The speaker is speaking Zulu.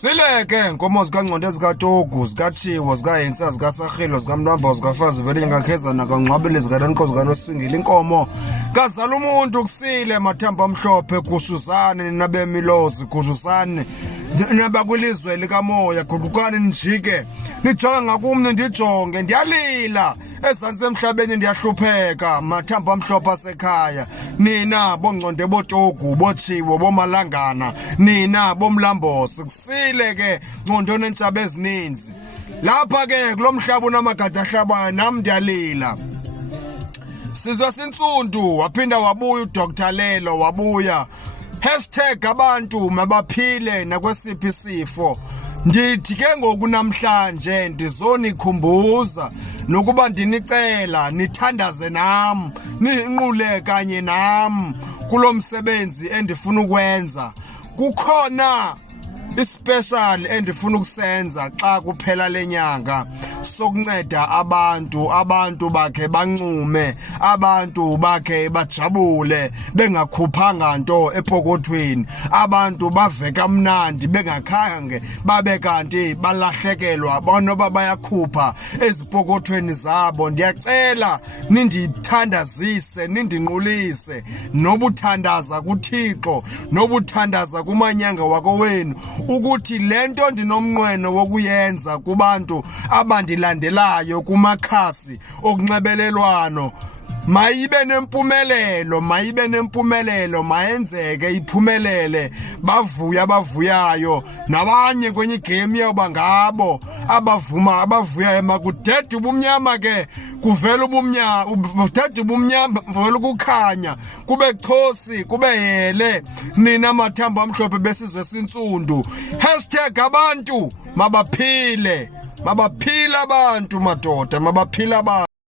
Sileke inkomo zikaNgconde zikaTogu zikaTshiwo zikaHensa zikaSarhilo zikaMnwamba zikaFazi vele ngakheza nakangcwabele zikaNkosi zikaNosingile inkomo kazala umuntu kusile mathamba amhlophe kushuzane nabemilozi kushuzane nabakwilizwe likamoya gudukane nijike nijonge ngakumni ndijonge ndiyalila ezantsi emhlabeni ndiyahlupheka mathamba amhlophe asekhaya nina boNgconde boTogu boTshiwo boMalangana nina bomlambosi kusile ke Ngconde onentshaba ezininzi lapha ke kulomhlaba unamagada ahlabayo nam ndiyalila sizwe sintsundu waphinda wabuya uDr Lelo wabuya #abantu mabaphile nakwesiphi isifo ndithi ke ngoku namhlanje ndizonikhumbuza nokuba ndinicela nithandaze nam ninqule kanye nam kulomsebenzi endifuna ukwenza kukhona ispecial endifuna ukusenza xa kuphela lenyanga sokunceda abantu bakhe bancume abantu bakhe bajabule bengakhuphanga nto epokothweni abantu bave kamnandi bengakhange babe kanti balahlekelwa bonoba bayakhupha ezipokothweni zabo ndiyacela nindithandazise nindinqulise nobuthandaza kuThixo nobuthandaza kumanyanga wako wenu ukuthi lento ndinomnqweno wokuyenza kubantu abandilandelayo kumakhasi okunxibelelwano mayibe nempumelelo mayenzeke iphumelele abavuyayo nabanye kwenye igame yoba ngabo abavuyayo makudede ubumnyama ke kuvela udede ubumnyama vele ukukhanya kube chosi kube hele nina mathamba amhlophe besizwe sintsundu #abantu mabaphile abantu madoda mabaphile abantu